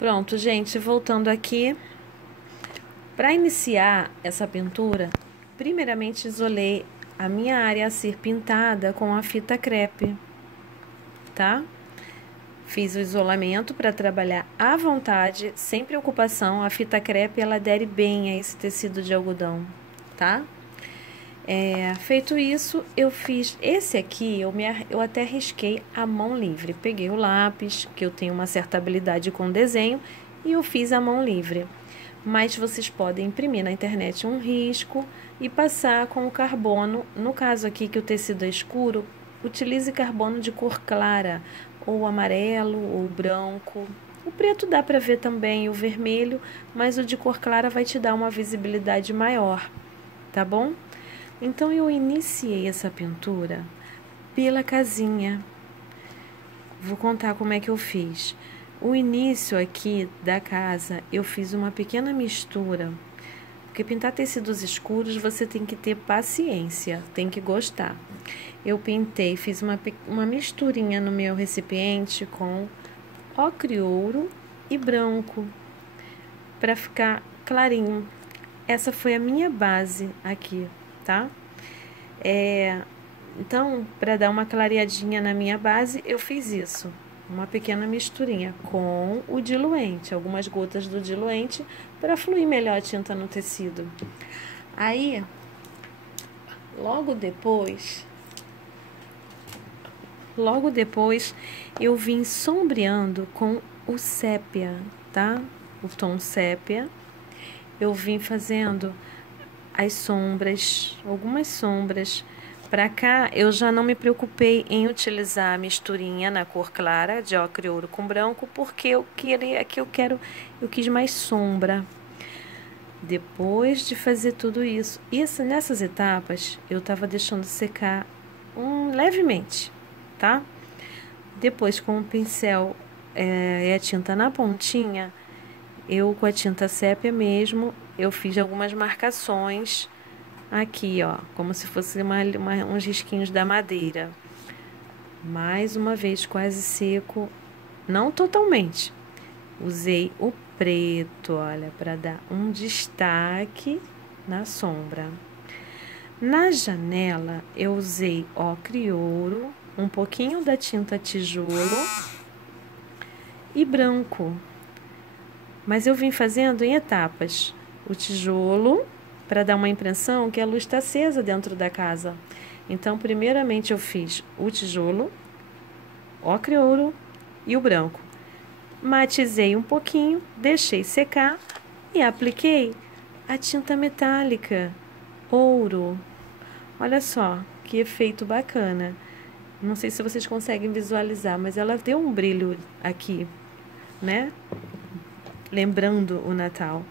Pronto, gente, voltando aqui. Para iniciar essa pintura, primeiramente isolei a minha área a ser pintada com a fita crepe, tá? Fiz o isolamento para trabalhar à vontade, sem preocupação. A fita crepe, ela adere bem a esse tecido de algodão, tá? Feito isso, eu fiz esse aqui, eu até risquei a mão livre. Peguei o lápis, que eu tenho uma certa habilidade com desenho, e eu fiz a mão livre. Mas vocês podem imprimir na internet um risco e passar com o carbono. No caso aqui que o tecido é escuro, utilize carbono de cor clara, ou amarelo, ou branco. O preto dá para ver também, o vermelho, mas o de cor clara vai te dar uma visibilidade maior, tá bom? Então, eu iniciei essa pintura pela casinha. Vou contar como é que eu fiz. O início aqui da casa, eu fiz uma pequena mistura. Porque pintar tecidos escuros, você tem que ter paciência, tem que gostar. Eu pintei, fiz uma misturinha no meu recipiente com ocre ouro e branco, para ficar clarinho. Essa foi a minha base aqui, tá? Então, para dar uma clareadinha na minha base, eu fiz isso. Uma pequena misturinha com o diluente, algumas gotas do diluente, para fluir melhor a tinta no tecido. Aí, logo depois, eu vim sombreando com o sépia, tá? O tom sépia. Eu vim fazendo as sombras, algumas sombras. Para cá, eu já não me preocupei em utilizar a misturinha na cor clara, de ocre ouro com branco, porque eu quis mais sombra. Depois de fazer tudo isso, nessas etapas, eu estava deixando secar levemente, tá? Depois, com o pincel e a tinta na pontinha, eu com a tinta sépia mesmo, eu fiz algumas marcações aqui, ó, como se fosse uns risquinhos da madeira. Mais uma vez, quase seco, não totalmente. Usei o preto, olha, para dar um destaque na sombra. Na janela, eu usei ocre ouro, um pouquinho da tinta tijolo e branco. Mas eu vim fazendo em etapas. O tijolo, para dar uma impressão que a luz está acesa dentro da casa. Então, primeiramente eu fiz o tijolo, ocre ouro e o branco. Matizei um pouquinho, deixei secar e apliquei a tinta metálica, ouro. Olha só, que efeito bacana. Não sei se vocês conseguem visualizar, mas ela deu um brilho aqui, né? Lembrando o Natal.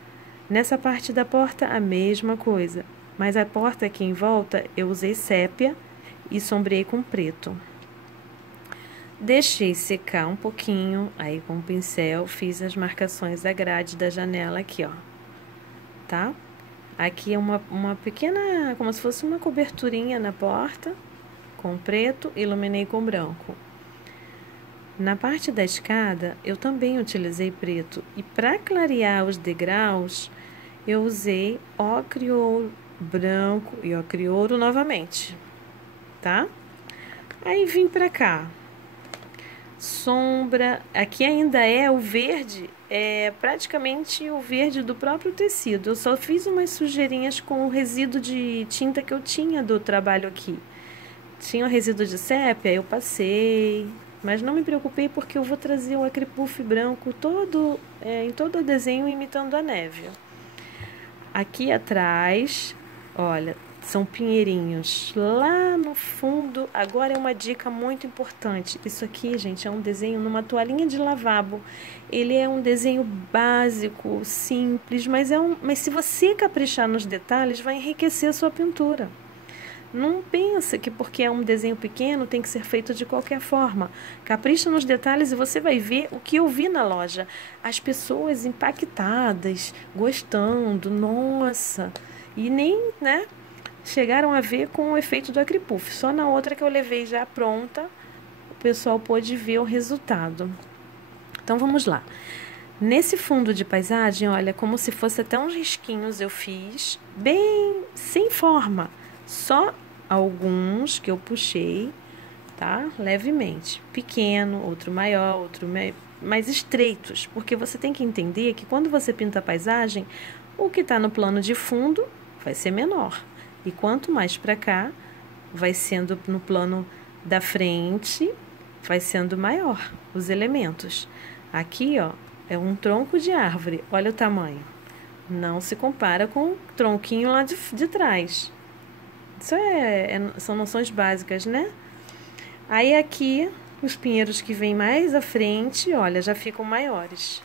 Nessa parte da porta, a mesma coisa. Mas a porta aqui em volta, eu usei sépia e sombreei com preto. Deixei secar um pouquinho, aí com o pincel fiz as marcações da grade da janela aqui, ó. Tá? Aqui é uma pequena, como se fosse uma coberturinha na porta, com preto, iluminei com branco. Na parte da escada, eu também utilizei preto. E para clarear os degraus, eu usei ocre ouro branco e ocre ouro novamente, tá? Aí vim para cá. Sombra, aqui ainda é o verde, praticamente o verde do próprio tecido. Eu só fiz umas sujeirinhas com o resíduo de tinta que eu tinha do trabalho aqui. Tinha o resíduo de sépia, eu passei, mas não me preocupei porque eu vou trazer o acripuff branco todo, em todo o desenho imitando a neve. Aqui atrás, olha, são pinheirinhos. Lá no fundo, agora é uma dica muito importante. Isso aqui, gente, é um desenho numa toalhinha de lavabo. Ele é um desenho básico, simples, mas se você caprichar nos detalhes, vai enriquecer a sua pintura. Não pensa que porque é um desenho pequeno tem que ser feito de qualquer forma. Capricha nos detalhes e você vai ver o que eu vi na loja. As pessoas impactadas, gostando, nossa. E nem, né, chegaram a ver com o efeito do acripuff. Só na outra que eu levei já pronta, o pessoal pôde ver o resultado. Então, vamos lá. Nesse fundo de paisagem, olha, como se fosse até uns risquinhos eu fiz, bem sem forma, só alguns que eu puxei, tá? Levemente, pequeno, outro maior, outro mais estreitos, porque você tem que entender que quando você pinta a paisagem, o que está no plano de fundo vai ser menor, e quanto mais para cá, vai sendo no plano da frente, vai sendo maior os elementos. Aqui, ó, é um tronco de árvore, olha o tamanho. Não se compara com o tronquinho lá de trás. Isso são noções básicas, né? Aí aqui, os pinheiros que vêm mais à frente, olha, já ficam maiores.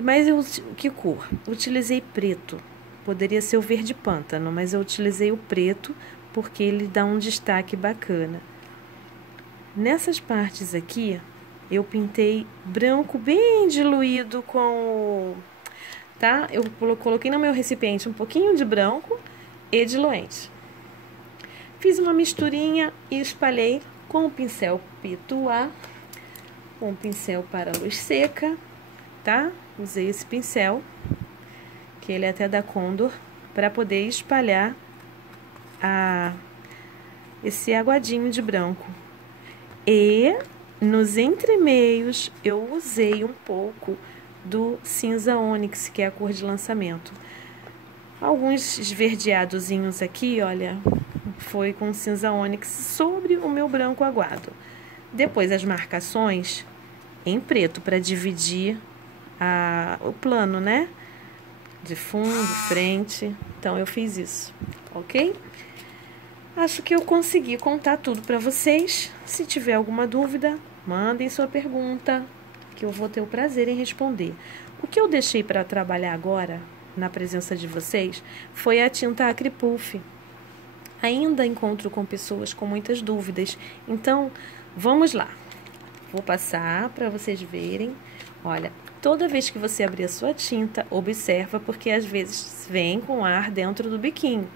Mas que cor? Utilizei preto. Poderia ser o verde pântano, mas eu utilizei o preto porque ele dá um destaque bacana. Nessas partes aqui, eu pintei branco bem diluído com tá? Eu coloquei no meu recipiente um pouquinho de branco e diluente. Fiz uma misturinha e espalhei com o pincel Pituá, com o pincel para luz seca, tá? Usei esse pincel, que ele é até da Condor, para poder espalhar esse aguadinho de branco. E nos entremeios eu usei um pouco do cinza ônix, que é a cor de lançamento. Alguns esverdeadozinhos aqui, olha, foi com cinza ônix sobre o meu branco aguado. Depois as marcações em preto para dividir o plano, né? De fundo, frente. Então eu fiz isso, ok? Acho que eu consegui contar tudo para vocês. Se tiver alguma dúvida, mandem sua pergunta, que eu vou ter o prazer em responder. O que eu deixei para trabalhar agora, na presença de vocês, foi a tinta Acre Puff. Ainda encontro com pessoas com muitas dúvidas, então vamos lá. Vou passar para vocês verem. Olha, toda vez que você abrir a sua tinta, observa, porque às vezes vem com ar dentro do biquinho.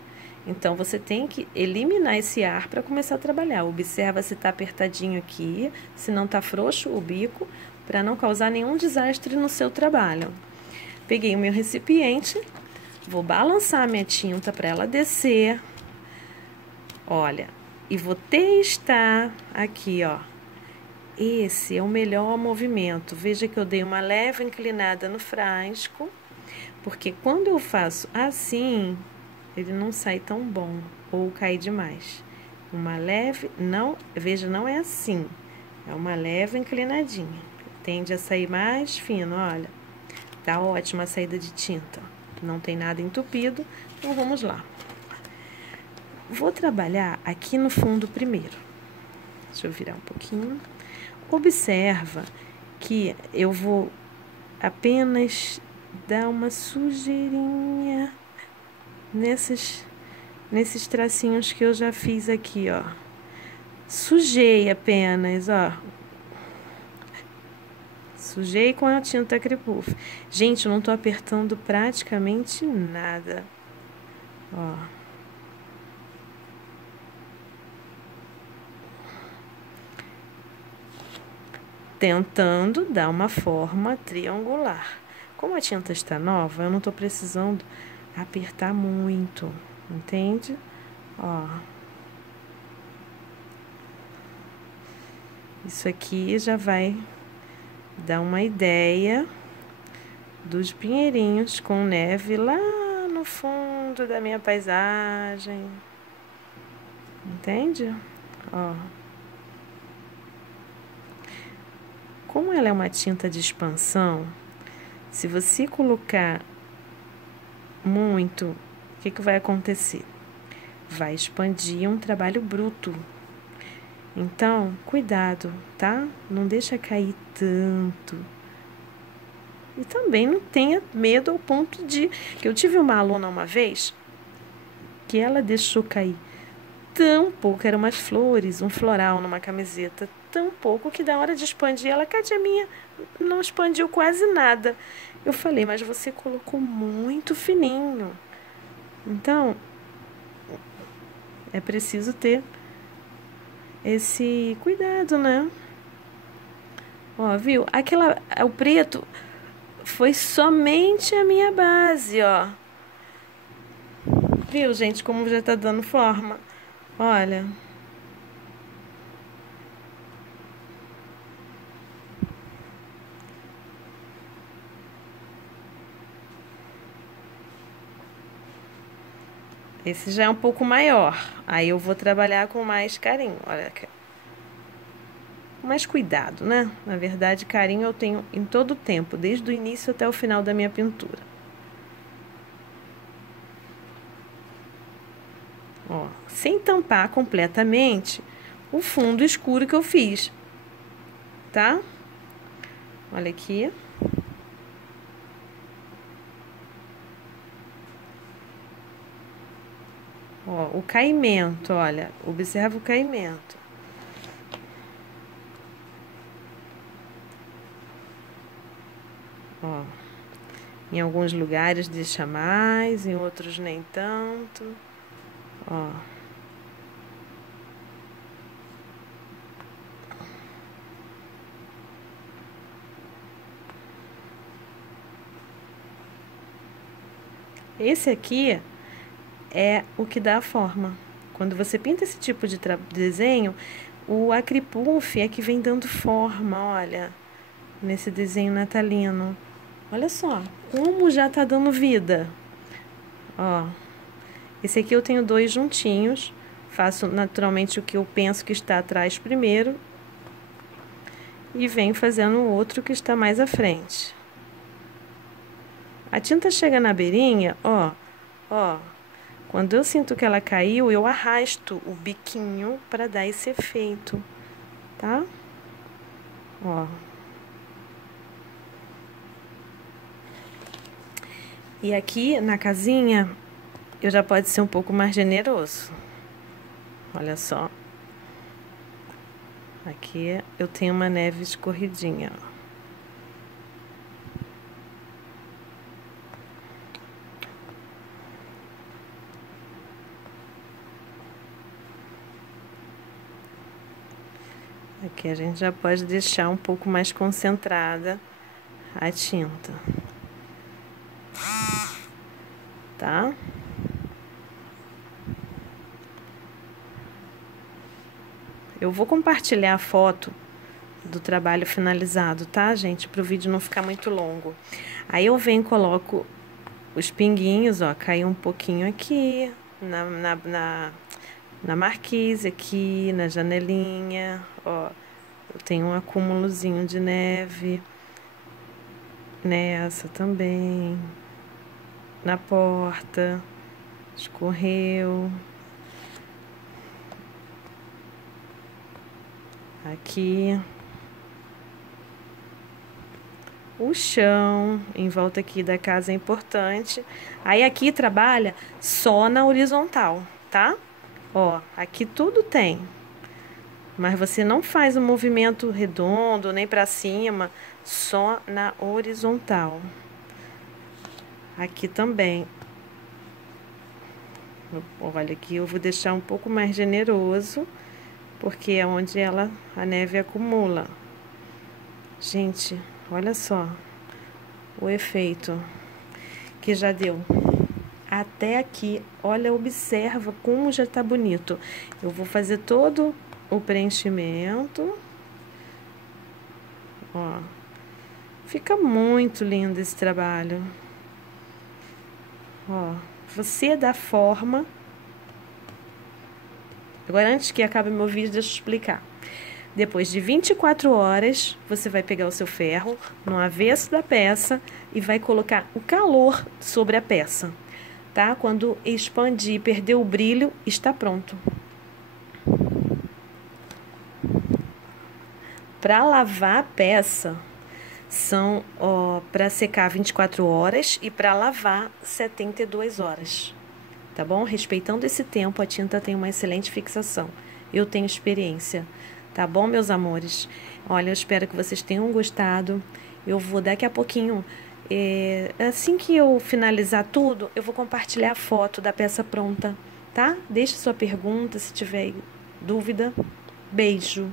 Então, você tem que eliminar esse ar para começar a trabalhar. Observa se está apertadinho aqui, se não está frouxo o bico, para não causar nenhum desastre no seu trabalho. Peguei o meu recipiente, vou balançar a minha tinta para ela descer. Olha, e vou testar aqui, ó. Esse é o melhor movimento. Veja que eu dei uma leve inclinada no frasco, porque quando eu faço assim, ele não sai tão bom ou cai demais. Uma leve, veja, não é assim. É uma leve inclinadinha. Tende a sair mais fino, olha. Tá ótima a saída de tinta. Não tem nada entupido. Então, vamos lá. Vou trabalhar aqui no fundo primeiro. Deixa eu virar um pouquinho. Observa que eu vou apenas dar uma sujeirinha nesses tracinhos que eu já fiz aqui, ó. Sujei apenas, ó. Sujei com a tinta Acre Puff. Gente, eu não tô apertando praticamente nada. Ó. Tentando dar uma forma triangular. Como a tinta está nova, eu não tô precisando apertar muito, entende? Ó. Isso aqui já vai dar uma ideia dos pinheirinhos com neve lá no fundo da minha paisagem. Entende? Ó. Como ela é uma tinta de expansão, se você colocar muito, o que vai acontecer? Vai expandir um trabalho bruto. Então, cuidado, tá? Não deixa cair tanto. E também não tenha medo ao ponto de... que eu tive uma aluna uma vez que ela deixou cair tão pouco, eram umas flores, um floral numa camiseta, tão pouco que da hora de expandir, ela, Cátia, minha, não expandiu quase nada. Eu falei, mas você colocou muito fininho. Então, é preciso ter esse cuidado, né? Ó, viu? O preto foi somente a minha base, ó. Viu, gente, como já tá dando forma? Olha. Esse já é um pouco maior. Aí eu vou trabalhar com mais carinho. Olha, com mais cuidado, né? Na verdade, carinho eu tenho em todo o tempo, desde o início até o final da minha pintura. Ó, sem tampar completamente o fundo escuro que eu fiz, tá? Olha aqui. Ó, o caimento, olha, observa o caimento. Ó, em alguns lugares deixa mais, em outros nem tanto. Ó. Esse aqui é o que dá a forma. Quando você pinta esse tipo de desenho, o acripuff é que vem dando forma, olha, nesse desenho natalino. Olha só, como já tá dando vida. Ó, esse aqui eu tenho 2 juntinhos. Faço naturalmente o que eu penso que está atrás primeiro. E venho fazendo o outro que está mais à frente. A tinta chega na beirinha, ó, ó. Quando eu sinto que ela caiu, eu arrasto o biquinho para dar esse efeito, tá? Ó. E aqui na casinha, eu já pode ser um pouco mais generoso. Olha só. Aqui eu tenho uma neve escorridinha, ó. Aqui a gente já pode deixar um pouco mais concentrada a tinta. Tá? Eu vou compartilhar a foto do trabalho finalizado, tá, gente? Para o vídeo não ficar muito longo. Aí eu venho e coloco os pinguinhos, ó, caiu um pouquinho aqui, na marquise aqui, na janelinha, ó. Eu tenho um acúmulozinho de neve nessa também. Na porta, escorreu. Aqui. O chão em volta aqui da casa é importante. Aí aqui trabalha só na horizontal, tá? Ó, aqui tudo tem. Mas você não faz um movimento redondo, nem pra cima, só na horizontal. Aqui também. Olha, aqui eu vou deixar um pouco mais generoso, porque é onde a neve acumula. Gente, olha só o efeito que já deu. Até aqui, olha, observa como já tá bonito. Eu vou fazer todo o preenchimento. Ó, fica muito lindo esse trabalho. Ó, você dá forma. Agora, antes que acabe meu vídeo, deixa eu explicar. Depois de 24 horas, você vai pegar o seu ferro no avesso da peça e vai colocar o calor sobre a peça, tá? Quando expandir e perder o brilho, está pronto. Para lavar a peça, são para secar 24 horas e para lavar 72 horas, tá bom? Respeitando esse tempo, a tinta tem uma excelente fixação. Eu tenho experiência, tá bom, meus amores? Olha, eu espero que vocês tenham gostado. Eu vou daqui a pouquinho, assim que eu finalizar tudo, eu vou compartilhar a foto da peça pronta, tá? Deixe sua pergunta se tiver dúvida. Beijo!